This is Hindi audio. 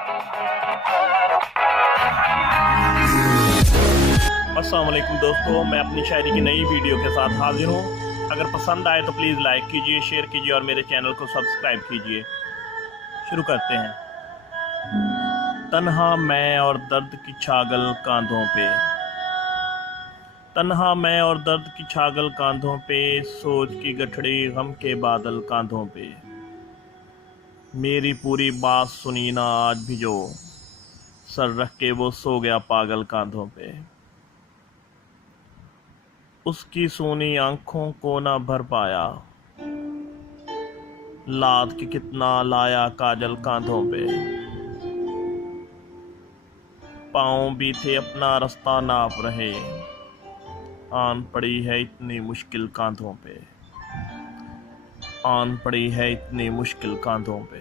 अस्सलाम वालेकुम दोस्तों, मैं अपनी शायरी की नई वीडियो के साथ हाजिर हूँ। अगर पसंद आए तो प्लीज़ लाइक कीजिए, शेयर कीजिए और मेरे चैनल को सब्सक्राइब कीजिए। शुरू करते हैं। तन्हा मैं और दर्द की छागल कांधों पे, तन्हा मैं और दर्द की छागल कांधों पे, सोच की गठड़ी गम के बादल कांधों पे। मेरी पूरी बात सुनी ना आज भी जो, सर रख के वो सो गया पागल कांधों पे। उसकी सोनी आंखों को ना भर पाया, लाद के कितना लाया काजल कांधों पे। पाँव भी थे अपना रास्ता नाप रहे, आन पड़ी है इतनी मुश्किल कांधों पे, आन पड़ी है इतनी मुश्किल कांधों पे।